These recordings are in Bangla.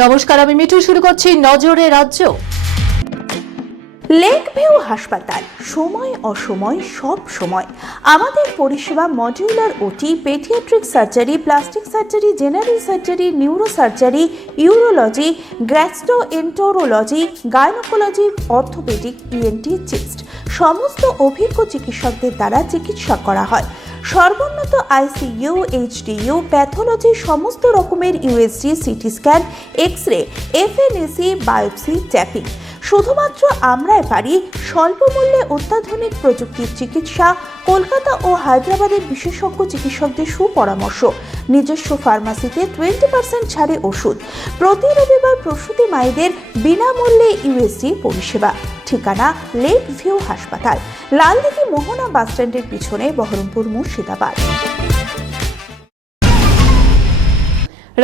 নমস্কার, আমি মিঠু। শুরু করছি নজরে রাজ্য। লেক ভিউ হাসপাতাল, সময় অসময় সব সময় আমাদের পরিষেবা modular OT, paediatric surgery, plastic surgery, general surgery, neuro surgery, urology, gastroenterology, gynaecology, orthopaedic, ENT, chest সমস্ত অভিজ্ঞ চিকিৎসকদের দ্বারা চিকিৎসা করা হয়। সর্বোন্নত আইসিইউ, এইচডিইউ, প্যাথোলজি, সমস্ত রকমের USG, CT scan, X ray, FNAC, biopsy, tapping. শুধুমাত্র আমরাই পারি স্বল্প মূল্যে অত্যাধুনিক প্রযুক্তির চিকিৎসা। কলকাতা ও হায়দ্রাবাদের বিশেষজ্ঞ চিকিৎসকদের সুপরামর্শ, নিজস্ব ফার্মাসিতে 20% ছাড়ে ওষুধ, প্রতি রবিবার প্রসূতি মায়েদের বিনামূল্যে ইউএসজি পরিষেবা। ঠিকানা লেক ভিউ হাসপাতাল, লালদিঘি মোহনা বাসস্ট্যান্ডের পিছনে, বহরমপুর, মুর্শিদাবাদ।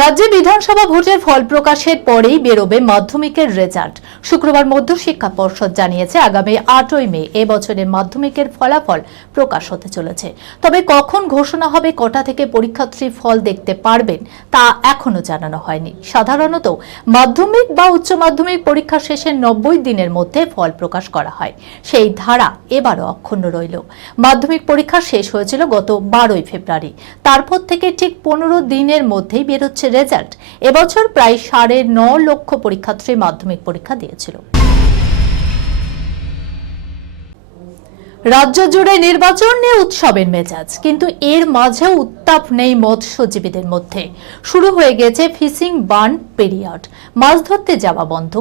রাজ্যে বিধানসভা ভোটের ফল প্রকাশের পরেই বেরোবে মাধ্যমিকের রেজাল্ট। শুক্রবার মধ্যশিক্ষা পর্ষদ জানিয়েছে আগামী 8ই মে এবছরের মাধ্যমিকের ফলাফল প্রকাশ হতে চলেছে। তবে কখন ঘোষণা হবে, কটা থেকে পরীক্ষার্থী ফল দেখতে পারবেন, তা এখনো জানানো হয়নি। সাধারণত মাধ্যমিক বা উচ্চ মাধ্যমিক পরীক্ষা শেষে 90 দিনের মধ্যে ফল প্রকাশ করা হয়। সেই ধারা এবারও অক্ষুণ্ণ রইল। মাধ্যমিক পরীক্ষা শেষ হয়েছিল গত 12ই ফেব্রুয়ারি। তারপর থেকে ঠিক 15 দিনের মধ্যেই বেরোচ্ছে রেজাল্ট। এবছর প্রায় 9.5 লক্ষ পরীক্ষার্থী মাধ্যমিক পরীক্ষা দিয়েছিল। রাজ্য জুড়ে নির্বাচন নিয়ে উৎসবের মেজাজ, কিন্তু এর মাঝেও উত্তাপ নেই মৎস্যজীবীদের মধ্যে। শুরু হয়ে গেছে ফিশিং বান পিরিয়ড। মাছ ধরতে যাওয়া বন্ধ,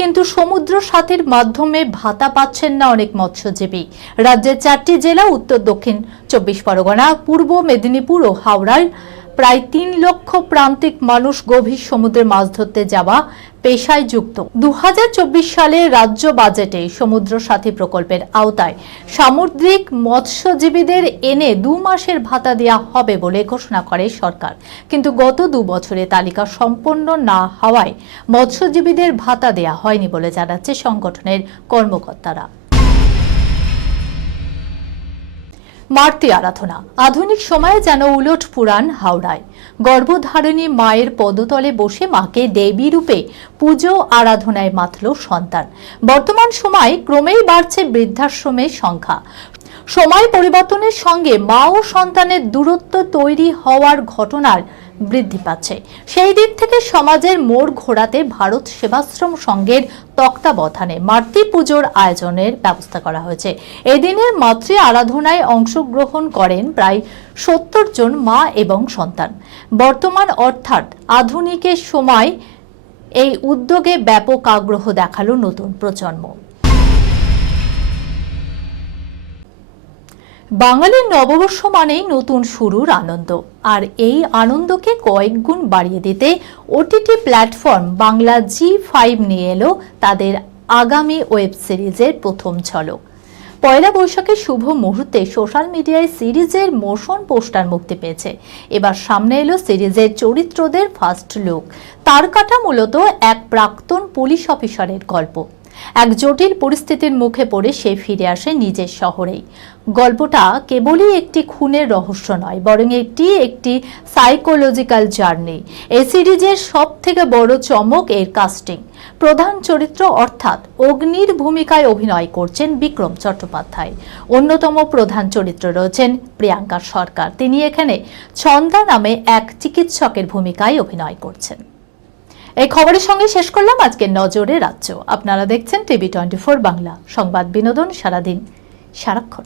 কিন্তু সমুদ্র সাথীর মাধ্যমে ভাতা পাচ্ছেন না অনেক মৎস্যজীবী। রাজ্যের 4টি জেলা, উত্তর দক্ষিণ 24 পরগনা, পূর্ব মেদিনীপুর ও হাওড়ার প্রায় 3 লক্ষ প্রান্তিক মানুষ গভীর সমুদ্রে মাছ ধরতে যাওয়া পেশায় যুক্ত। 2024 সালে রাজ্য বাজেটে সমুদ্র সাথী প্রকল্পের আওতায় সামুদ্রিক মৎস্যজীবীদের এনে 2 মাসের ভাতা দেওয়া হবে বলে ঘোষণা করে সরকার। কিন্তু গত 2 বছরে তালিকা সম্পন্ন না হওয়ায় মৎস্যজীবীদের ভাতা দেওয়া হয়নি বলে জানাচ্ছে সংগঠনের কর্মকর্তারা। মাতৃ আরাধনা আধুনিক সময়ে যেন উলট পুরাণ হাওড়ায়। গর্ভধারিণী মায়ের পদতলে বসে মাকে দেবী রূপে পুজো আরাধনায় মাতল সন্তান। বর্তমান সময়ে ক্রমেই বাড়ছে বৃদ্ধাশ্রমের সংখ্যা। সময় পরিবর্তনের সঙ্গে মা ও সন্তানের দূরত্ব তৈরি হওয়ার ঘটনার বৃদ্ধি পাচ্ছে। সেই দিক থেকে সমাজের মোড় ঘোরাতে ভারত সেবাশ্রম সংঘের তত্ত্বাবধানে মাতৃ পুজোর আয়োজনের ব্যবস্থা করা হয়েছে। এদিনের মাতৃ আরাধনায় অংশগ্রহণ করেন প্রায় 70 জন মা এবং সন্তান। বর্তমান অর্থাৎ আধুনিকের সময় এই উদ্যোগে ব্যাপক আগ্রহ দেখালো নতুন প্রজন্ম। বাঙালির নববর্ষ মানেই নতুন শুরুর আনন্দ, আর এই আনন্দকে কয়েক গুণ বাড়িয়ে দিতে ওটিটি প্ল্যাটফর্ম বাংলা জি5 নিয়ে এলো তাদের আগামী ওয়েব সিরিজের প্রথম ঝলক। পয়লা বৈশাখের শুভ মুহূর্তে সোশ্যাল মিডিয়ায় সিরিজের মোশন পোস্টার মুক্তি পেয়েছে। এবার সামনে এলো সিরিজের চরিত্রদের ফার্স্ট লুক। তার কাটা মূলত এক প্রাক্তন পুলিশ অফিসারের গল্প। এক জটিল পরিস্থিতির মুখে পড়ে সে ফিরে আসে নিজের শহরেই। গল্পটা কেবলই একটি খুনের রহস্য নয়, বরং একটি সাইকোলজিক্যাল জার্নি। এই সিরিজের সবথেকে বড় চমক এর কাস্টিং। প্রধান চরিত্র অর্থাৎ অগ্নির ভূমিকায় অভিনয় করছেন বিক্রম চট্টোপাধ্যায়। অন্যতম প্রধান চরিত্র রয়েছেন প্রিয়াঙ্কা সরকার। তিনি এখানে ছন্দা নামে এক চিকিৎসকের ভূমিকায় অভিনয় করছেন। এই খবরের সঙ্গে শেষ করলাম আজকের নজরে রাজ্য। আপনারা দেখছেন টিভি 24 বাংলা, সংবাদ বিনোদন সারাদিন সারাক্ষণ।